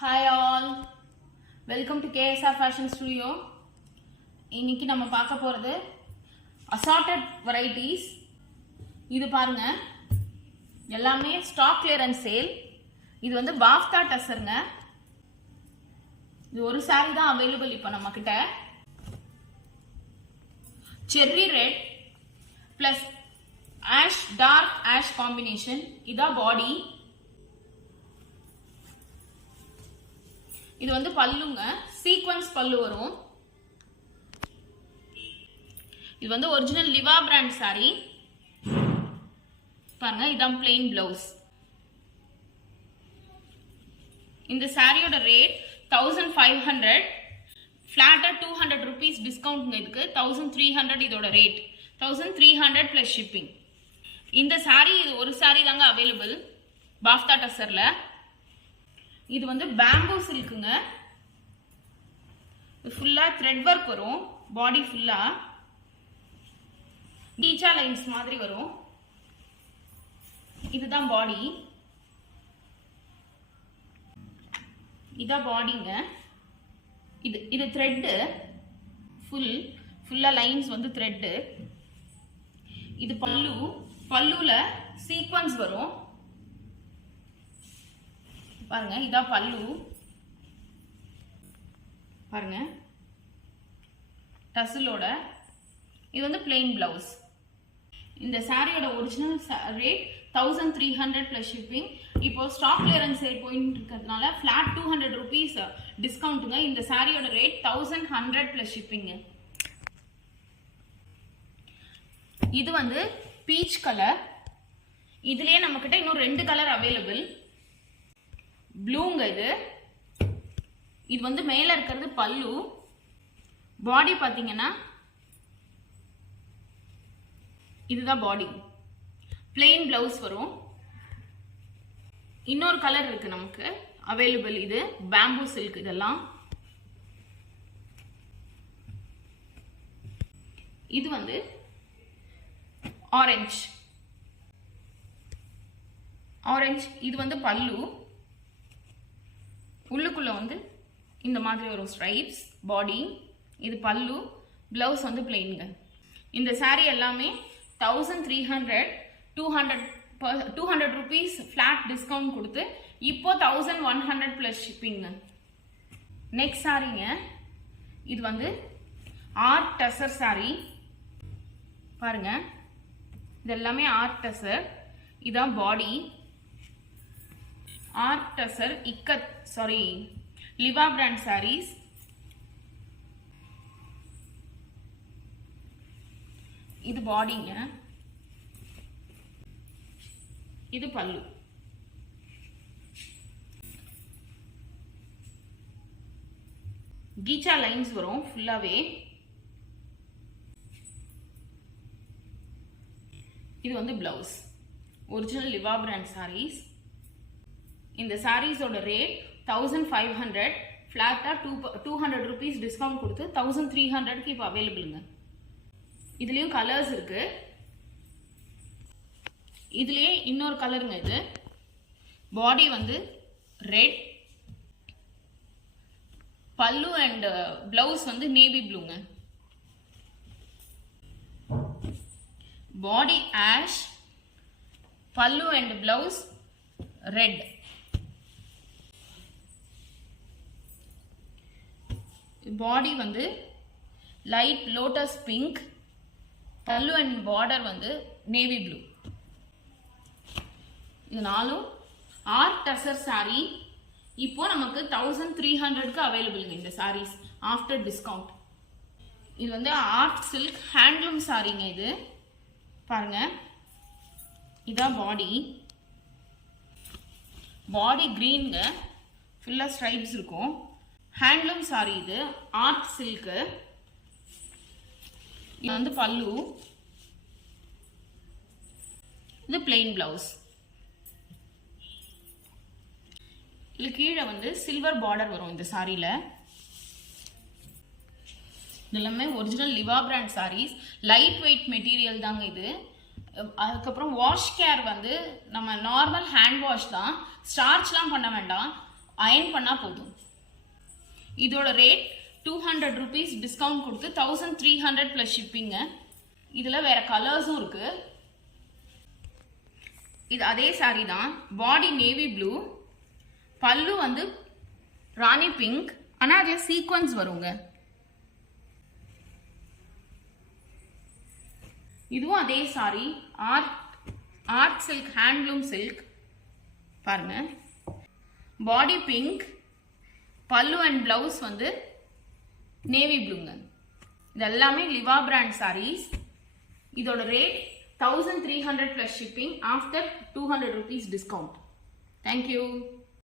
Hi all, welcome to KSR Fashion Studio. இன்னைக்கு நம்ம பார்க்க போறது assorted varieties. இது பாருங்க, எல்லாமே ஸ்டாக் கிளியரன்ஸ் சேல். இது வந்து பாஃப்தா டசர்ங்க. இது ஒரு saree தான் அவைலபிள் இப்போ நம்ம கிட்ட. Cherry red plus ash dark ash combination. இதா பாடி. இது வந்து பல்லுங்க, சீக்வென்ஸ் பல்லு வரும். இது வந்து ஒரிஜினல் லிவா பிராண்ட் saree. பாருங்க, இதான் plain blouse. இந்த சாரியோட ரேட் 1500, flat 200 rupees டிஸ்கவுண்ட் இதுக்கு 1300. இதோட ரேட் 1300 plus shipping. இந்த saree இது ஒரு saree தாங்க அவைலபிள் பாஃப்தா டசர்ல. இது வந்து பேம்பூ சில்க்குங்க. ஃபுல்லா த்ரெட் வர்க் வரும், பாடி ஃபுல்லா டீச்சா லைன்ஸ் மாதிரி வரும். இதுதான் பாடி. இதான் பாடிங்க. இது த்ரெட், ஃபுல்லா லைன்ஸ் வந்து த்ரெட். இது பல்லு, பல்லுல சீக்வென்ஸ் வரும். பாருங்க, இதான் பல்லு. பாருங்க டசலோட. இது வந்து plain blouse. இந்த சாரியோட ஒரிஜினல் ரேட் 1300 plus shipping. இப்போ ஸ்டாக் கிளியரன்ஸ் சேல் போயிட்டு இருக்கிறதுனால flat 200 rupees டிஸ்கவுண்ட்டுங்க. இந்த சாரியோட ரேட் 1100 plus shipping. இது வந்து பீச் கலர். இதுலயே நம்ம கிட்ட இன்னும் 2 கலர் அவைலபிள். ப்ளூங்க இது வந்து மேல இருக்கிறது பல்லு. பாடி பாத்தீங்கன்னா இதுதான் பாடி. plain blouse வரும். இன்னொரு கலர் இருக்கு நமக்கு அவைலபிள். இது பேம்பூ சில்க். இதெல்லாம் இது வந்து ஆரஞ்சு. இது வந்து பல்லு. உள்ளுக்குள்ள வந்து இந்த மாதிரி ஒரு ஸ்ட்ரைப்ஸ் பாடி. இது பல்லு. பிளவுஸ் வந்து பிளெயின்ங்க. இந்த saree எல்லாமே 1300, 200 rupees flat டிஸ்கவுண்ட் கொடுத்து இப்போ 1100 plus shipping. நெக்ஸ்ட் சாரிங்க, இது வந்து ஆர்ட் டசர் saree. பாருங்க, இது எல்லாமே ஆர்ட் டசர். இதான் பாடி. Art tussar ikat லிவா brand sarees. இது பாடிங்க. இது பல்லு. கீச்சா லைன்ஸ் வரும் ஃபுல்லாவே. இது வந்து blouse. Original Liva brand sarees. இந்த சாரீஸோட ரேட் 1500, ஃபிளாட்டா 200 rupees டிஸ்கவுண்ட் கொடுத்து 1300க்கு இப்போ அவைலபிளுங்க. இதுலயும் கலர்ஸ் இருக்கு. இதுலயே இன்னொரு கலருங்க. இது பாடி வந்து ரெட், பல்லு அண்ட் பிளவுஸ் வந்து நேவி ப்ளூங்க. பாடி ஆஷ், பல்லு அண்ட் பிளவுஸ் ரெட். பாடி வந்து லைட் லோட்டஸ் பிங்க், பல்லு அண்ட் பார்டர் வந்து நேவி ப்ளூ. இது நாலும் ஆர்ட் டசர் saree. இப்போ நமக்கு 1300க்கு அவைலபிளுங்க இந்த sarees ஆஃப்டர் டிஸ்கவுண்ட். இது வந்து ஆர்ட் சில்க் ஹேண்ட்லூம் சாரிங்க. இது பாருங்க, இதான் பாடி. பாடி கிரீன்ங்க, ஃபுல்லா ஸ்ட்ரைப்ஸ் இருக்கும். Handloom sorry. இது ஆர்ட் சில்க். இது வந்து பல்லு. இது plain blouse. இது கீழே வந்து சில்வர் பார்டர் வரும் இந்த சாரியில. இதெல்லாமே original Liva brand sarees. Light weight material தாங்க இது. அதுக்கப்புறம் வாஷ் கேர் வந்து நம்ம நார்மல் ஹேண்ட் வாஷ் தான், ஸ்டார்ச்லாம் பண்ண வேண்டாம். அயன் பண்ணால் போதும். இதோட ரேட் 200 rupees டிஸ்கவுண்ட் கொடுத்து 1300 ப்ளஸ் ஷிப்பிங்க. இதில் வேறு கலர்ஸும் இருக்குது. இது அதே சாரீ தான். பாடி நேவி ப்ளூ, பல்லு வந்து ராணி பிங்க், ஆனால் அதில் சீக்வன்ஸ் வருங்க. இதுவும் அதே sorry, art silk, handloom silk. பாருங்க, பாடி பிங்க், பல்லு அண்ட் பிளவுஸ் வந்து நேவி ப்ளூங்க. இது எல்லாமே லிவா பிராண்ட் சாரீஸ். இதோட rate 1300 plus shipping after 200 rupees discount. Thank you.